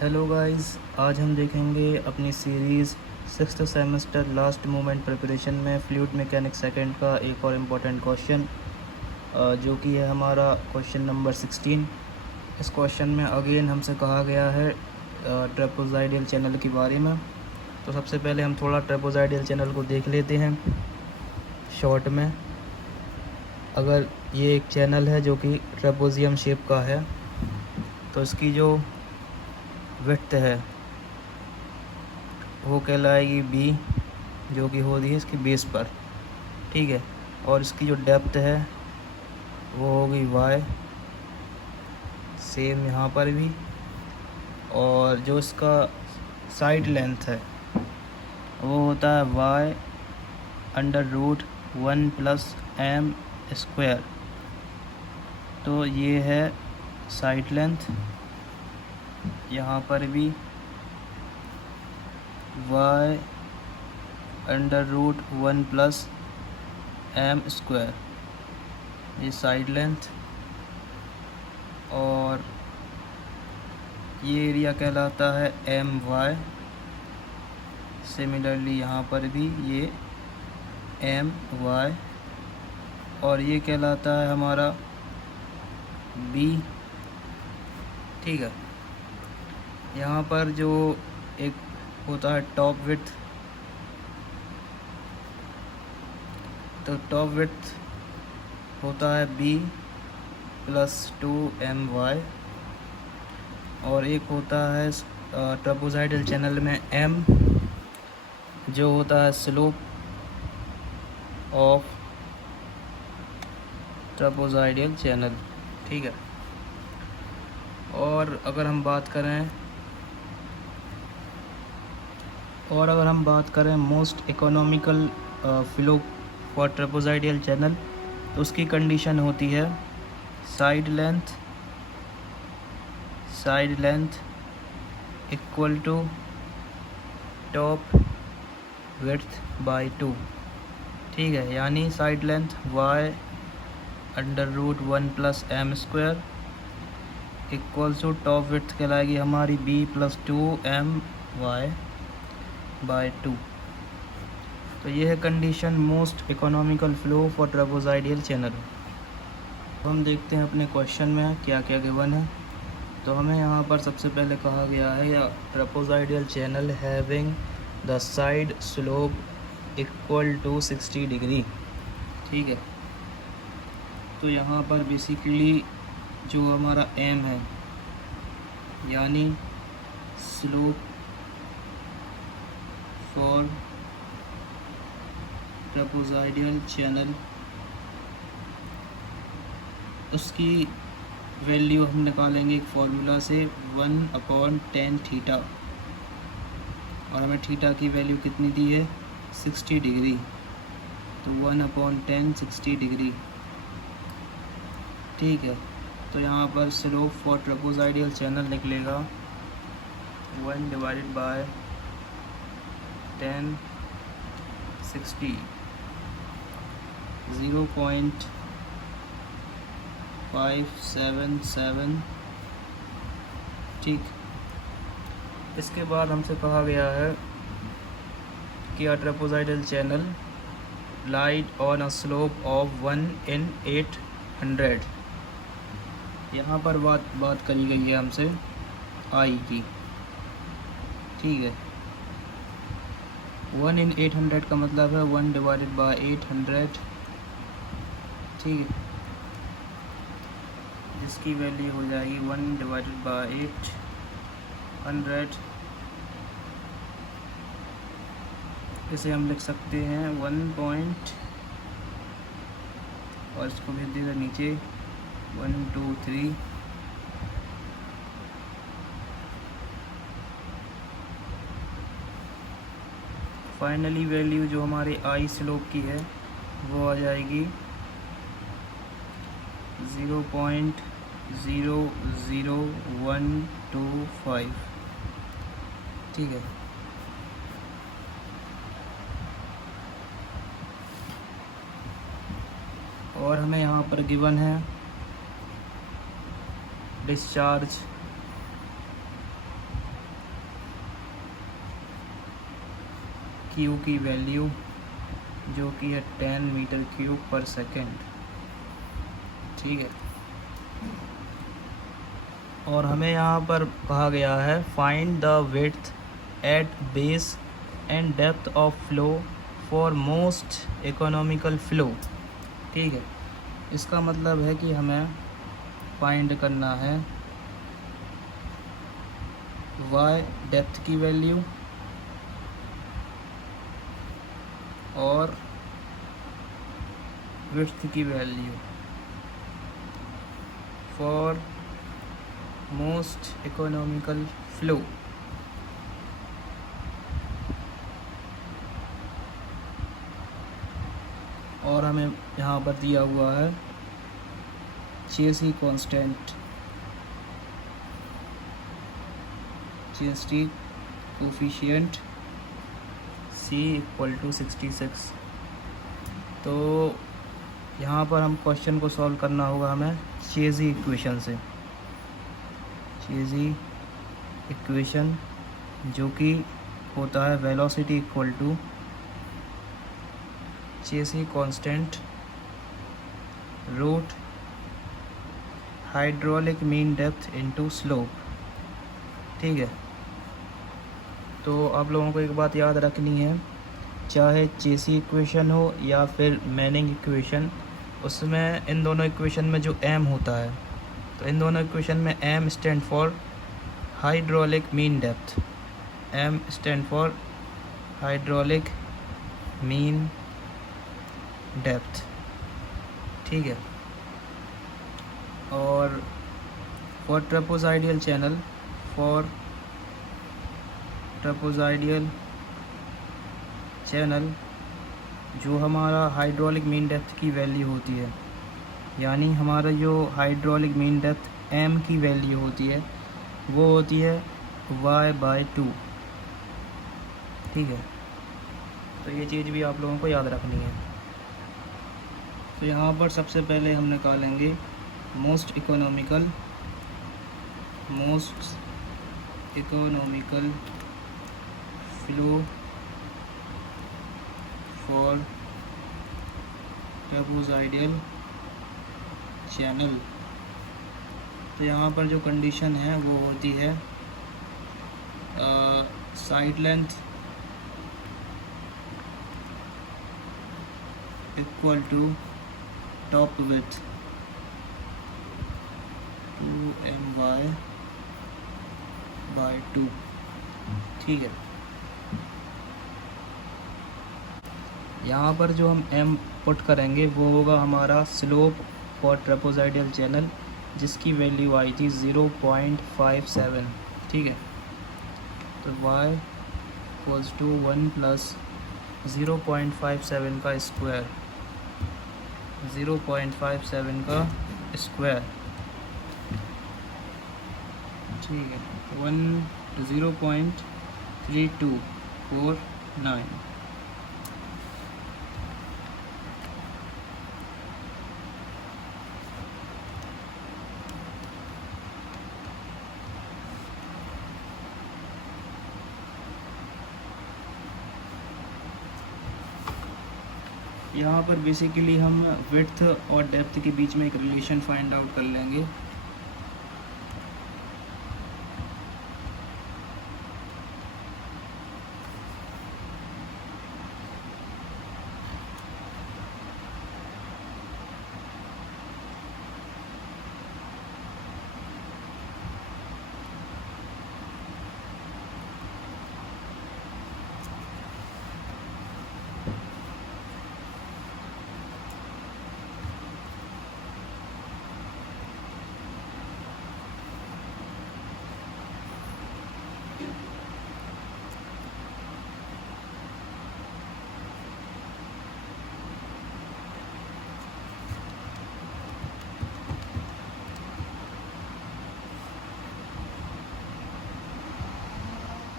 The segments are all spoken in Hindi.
हेलो गाइस, आज हम देखेंगे अपनी series sixth semester last moment preparation में फ्लूइड मैकेनिक्स सेकंड का एक और इम्पोर्टेंट क्वेश्चन जो कि है हमारा क्वेश्चन नंबर 16। इस क्वेश्चन में अगेन हमसे कहा गया है ट्रेपेज़ोइडल चैनल के बारे में। तो सबसे पहले हम थोड़ा ट्रेपेज़ोइडल चैनल को देख लेते हैं शॉर्ट में। अगर ये एक चैनल है जो कि ट्रेपेजियम शेप का है, तो इसकी जो विड्थ है वो कहलाएगी बी, जो कि हो रही है इसकी बेस पर, ठीक है। और इसकी जो डेप्थ है वो होगी वाई, सेम यहाँ पर भी। और जो इसका साइड लेंथ है वो होता है वाई अंडर रूट 1+m²। तो ये है साइड लेंथ, यहाँ पर भी y अंडर रूट 1+m², ये साइड लेंथ। और ये एरिया कहलाता है my। सिमिलरली यहाँ पर भी ये my, और ये कहलाता है हमारा b, ठीक है। यहाँ पर जो एक होता है टॉप विड्थ, तो टॉप विड्थ होता है b+2my, और एक होता है ट्रेपेज़ोइडल चैनल में m, जो होता है स्लोप ऑफ ट्रेपेज़ोइडल चैनल, ठीक है। और अगर हम बात करें most economical flow for trapezoidal channel, तो उसकी कंडीशन होती है side length equal to top width by 2, ठीक है। यानी side length y under root 1+m² equals to top width कहलाएगी हमारी b+2my/2। तो ये है condition most economical flow for trapezoidal channel. हम देखते हैं अपने क्वेश्चन में क्या क्या गिवन है। तो हमें यहाँ पर सबसे पहले कहा गया है या trapezoidal channel having the side slope equal to 60 degree, ठीक है। तो यहाँ पर बेसिकली जो हमारा m है, यानी स्लोप फॉर ट्रेपेज़ोइडल चैनल, उसकी वैल्यू हम निकालेंगे एक फार्मूला से 1/tan थीटा, और हमें थीटा की वैल्यू कितनी दी है 60 डिग्री, तो 1/tan 60 डिग्री, ठीक है। तो यहाँ पर स्लोप फॉर ट्रेपेज़ोइडल चैनल निकलेगा 1/tan 60, 0.577, ठीक। इसके बाद हमसे कहा गया है कि a trapezoidal channel laid on a slope of 1/800। यहाँ पर बात करी गई है हमसे आई की, ठीक है। 1/800 का मतलब है 1/800, ठीक है, जिसकी वैल्यू हो जाएगी 1/800। इसे हम लिख सकते हैं 1 पॉइंट, और इसको भेज देगा नीचे 1 2 3, फाइनली वैल्यू जो हमारे आई स्लोप की है वो आ जाएगी 0.00125, ठीक है। और हमें यहाँ पर गिवन है डिस्चार्ज क्यू की वैल्यू जो कि है 10 मीटर क्यूब पर सेकेंड। ठीक है, और हमें यहाँ पर कहा गया है find the width at base and depth of flow for most economical flow. ठीक है, इसका मतलब है कि हमें फाइंड करना है वाई डेप्थ की वैल्यू और विड्थ की value for most economical flow. और हमें यहाँ पर दिया हुआ है चेसी कांस्टेंट, चेसी कोफिशिएंट C = 66। तो यहाँ पर हम क्वेश्चन को सॉल्व करना होगा हमें चेसी इक्वेशन से। चेसी इक्वेशन जो कि होता है velocity equal to Chezy constant root hydraulic mean depth into slope. ठीक है, तो आप लोगों को एक बात याद रखनी है, चाहे चेसी इक्वेशन हो या फिर मैनिंग इक्वेशन, उसमें इन दोनों इक्वेशन में जो m होता है, तो इन दोनों इक्वेशन में m stand for hydraulic mean depth, m stand for hydraulic mean depth. ठीक है, और for trapezoidal channel, for trapezoidal channel जो हमारा हाइड्रोलिक मीन डेप्थ की वैल्यू होती है, यानी हमारा जो हाइड्रोलिक मीन डेप्थ m की वैल्यू होती है वो होती है y/2। ठीक है, तो ये चीज़ भी आप लोगों को याद रखनी है। तो यहाँ पर सबसे पहले हम निकालेंगे most economical flow for trapezoidal channel. तो यहाँ पर जो कंडीशन है वो होती है side length equal to top width 2my/2। ठीक है, यहाँ पर जो हम m पुट करेंगे वो होगा हमारा स्लोप फॉर ट्रेपेजोइडल चैनल, जिसकी वैल्यू आई थी 0.57। ठीक है, तो y = 1 + 0.57 का स्क्वायर, 0.57 का स्क्वायर। ठीक है, 0.3249। यहाँ पर बेसिकली हम विड्थ और डेप्थ के बीच में एक रिलेशन फाइंड आउट कर लेंगे।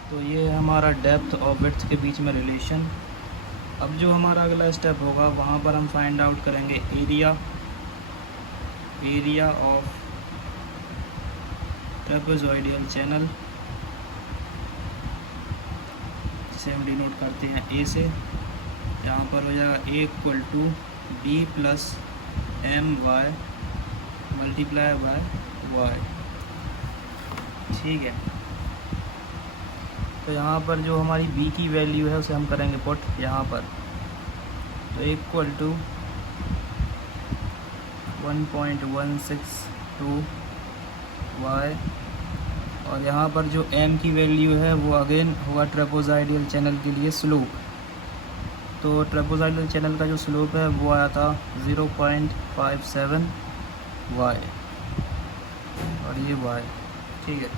तो ये हमारा डेप्थ और विड्थ के बीच में रिलेशन। अब जो हमारा अगला स्टेप होगा वहाँ पर हम फाइंड आउट करेंगे एरिया ऑफ ट्रेपेजोइडल चैनल इसे हम डिनोट करते हैं ए से। यहाँ पर हो जाएगा A equal to B plus M Y multiply by Y. ठीक है, तो यहाँ पर जो हमारी b की वैल्यू है उसे हम करेंगे पुट यहाँ पर। तो इक्वल टू 1.162 y, और यहाँ पर जो m की वैल्यू है वो अगेन होगा ट्रेपोज़ाइडल चैनल के लिए स्लोप। तो ट्रेपोज़ाइडल चैनल का जो स्लोप है वो आया था 0.57 y, और ये y। ठीक है,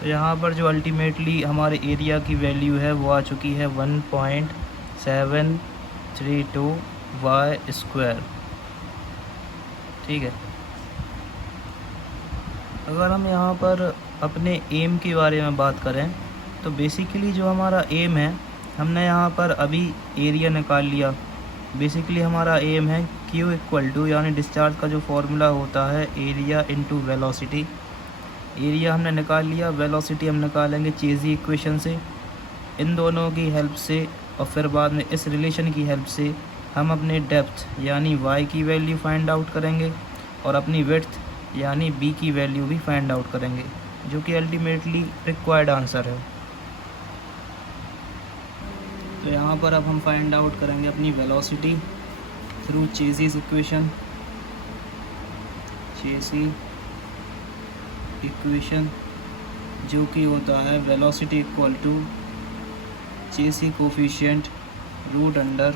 तो यहाँ पर जो अल्टीमेटली हमारे एरिया की वैल्यू है वो आ चुकी है 1.732 वाई स्क्वायर। ठीक है, अगर हम यहाँ पर अपने एम के बारे में बात करें तो बेसिकली जो हमारा एम है, हमने यहाँ पर अभी एरिया निकाल लिया। बेसिकली हमारा एम है Q इक्वल टू, यानी डिस्चार्ज का जो फॉर्मूला होता है एरिया इनटू वेलोसिटी। एरिया हमने निकाल लिया, वेलोसिटी हम निकालेंगे चेज़ी इक्वेशन से। इन दोनों की हेल्प से और फिर बाद में इस रिलेशन की हेल्प से हम अपने डेप्थ यानी y की वैल्यू फाइंड आउट करेंगे और अपनी विड्थ यानी b की वैल्यू भी फाइंड आउट करेंगे, जो कि अल्टीमेटली रिक्वायर्ड आंसर है। तो यहाँ पर अब हम फाइंड आउट करेंगे अपनी velocity through Chezy's equation. Chezy equation जो कि होता है velocity equal to Chezy coefficient root under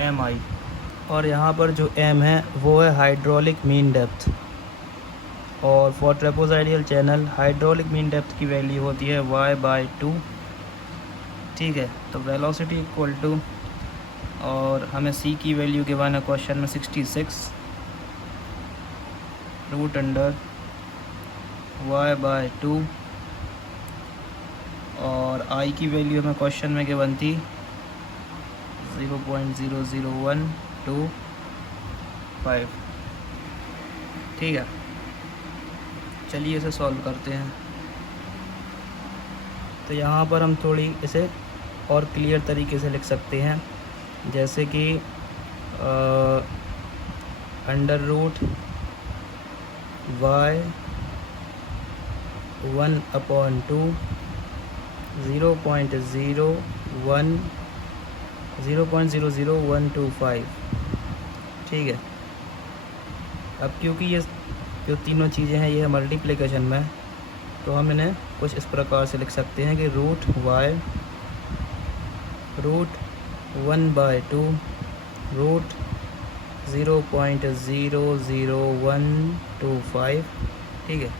mi, और यहाँ पर जो m है वो है हाइड्रोलिक मीन डेप्थ, और for trapezoidal channel hydraulic mean depth की वैल्यू होती है y/2। ठीक है, तो वेलोसिटी इक्वल टू, और हमें c की वैल्यू के बाद क्वेश्चन में 66 रूट अंडर y/2, और i की वैल्यू हमें क्वेश्चन में गिवन थी 0.00125। ठीक है, चलिए इसे सॉल्व करते हैं। तो यहाँ पर हम थोड़ी इसे और क्लियर तरीके से लिख सकते हैं, जैसे कि अंडर रूट y 1/2 0.00125। ठीक है, अब क्योंकि ये जो तीनों चीज़ें हैं ये है मल्टीप्लिकेशन में, तो हम इन्हें कुछ इस प्रकार से लिख सकते हैं कि रूट y रूट 1/2 रूट 0.00125। ठीक है,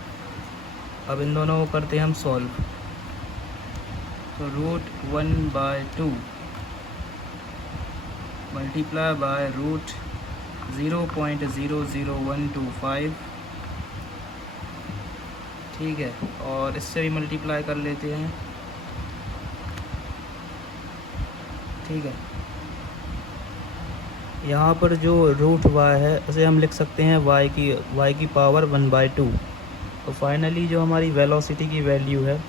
अब इन दोनों को करते हैं हम सॉल्व। तो रूट 1/2 मल्टीप्लाई बाय रूट 0.00125। ठीक है, और इससे भी मल्टीप्लाई कर लेते हैं। ठीक है, यहाँ पर जो रूट y है उसे हम लिख सकते हैं y की पावर 1/2। तो फाइनली जो हमारी वेलोसिटी की वैल्यू है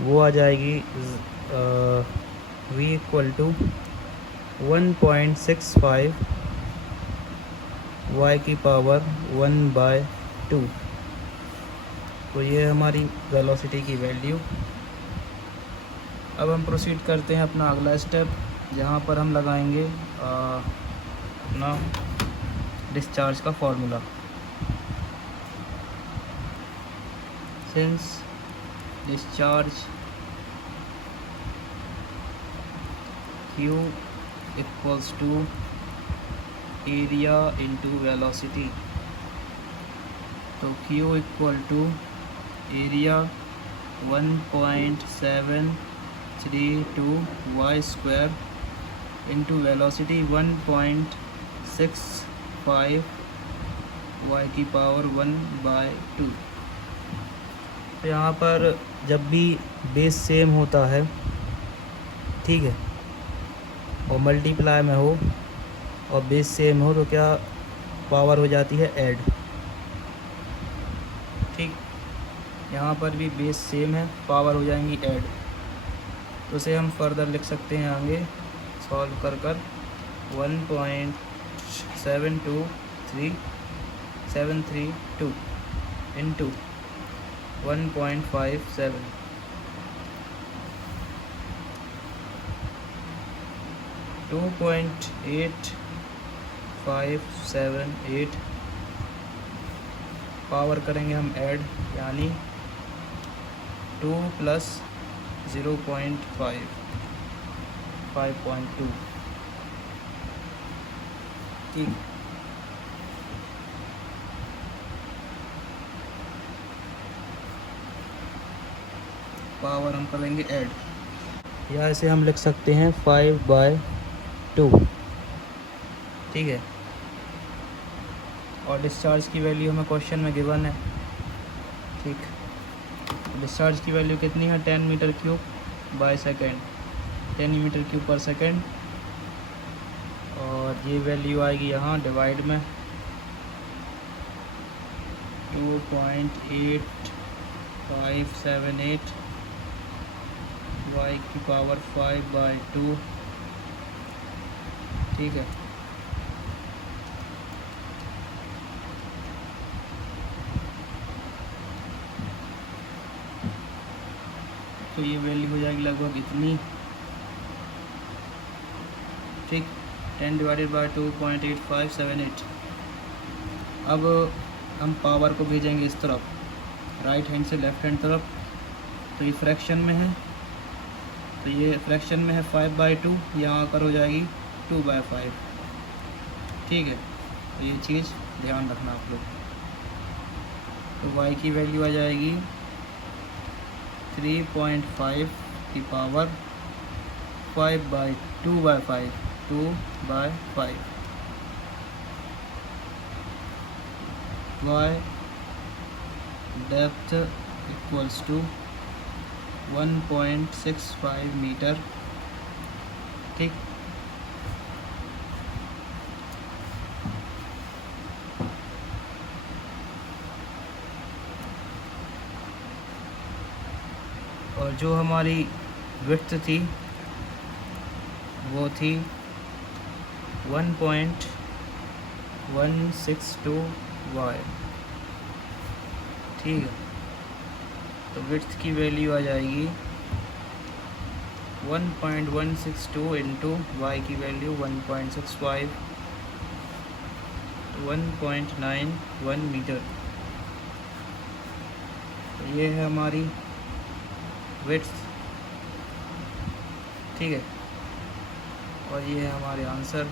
वो आ जाएगी v इक्वल टू 1.65 y की पावर 1/2। तो ये हमारी वेलोसिटी की वैल्यू। अब हम प्रोसीड करते हैं अपना अगला स्टेप, जहाँ पर हम लगाएंगे अपना डिस्चार्ज का formula. Since discharge Q equals to area into velocity, तो Q equal to area 1.732 y square into velocity 1.65 y की पावर 1/2। तो यहाँ पर जब भी बेस सेम होता है, ठीक है, और मल्टीप्लाई में हो और बेस सेम हो तो क्या पावर हो जाती है ऐड। ठीक, यहाँ पर भी बेस सेम है, पावर हो जाएंगी ऐड। तो उसे हम फर्दर लिख सकते हैं आगे सॉल्व कर 1.723732 इंटू 1.57 2.8578 पावर करेंगे हम ऐड, यानी 2 प्लस 0.5 5.2। ठीक, पावर हम करेंगे ऐड, या इसे हम लिख सकते हैं 5/2। ठीक है, और डिस्चार्ज की वैल्यू हमें क्वेश्चन में गिवन है। ठीक, डिस्चार्ज की वैल्यू कितनी है, 10 metre cube by second, 10 metre cube पर सेकेंड। और ये वैल्यू आएगी यहाँ डिवाइड में 2.8578 y की पावर 5/2। ठीक है, तो ये वैल्यू हो जाएगी लगभग इतनी। ठीक, 10 डिवाइडेड बाय 2.8578। अब हम पावर को भेजेंगे इस तरफ, राइट हैंड से लेफ्ट हैंड तरफ। तो ये फ्रैक्शन में है, तो ये फ्रैक्शन में है 5/2, यहाँ आकर हो जाएगी 2/5। ठीक है, तो ये चीज़ ध्यान रखना आप लोग। तो y की वैल्यू आ जाएगी 3.5 की power 2/5 2/5। y depth equals to 1.65 metre. ठीक, और जो हमारी विड्थ थी वो थी 1.162 y। ठीक है, तो विड्थ की वैल्यू आ जाएगी 1.162 इंटू वाई की वैल्यू 1.65, 1.91 मीटर। तो ये है हमारी विड्थ। ठीक है, और ये है हमारे आंसर।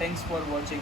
Thanks for watching.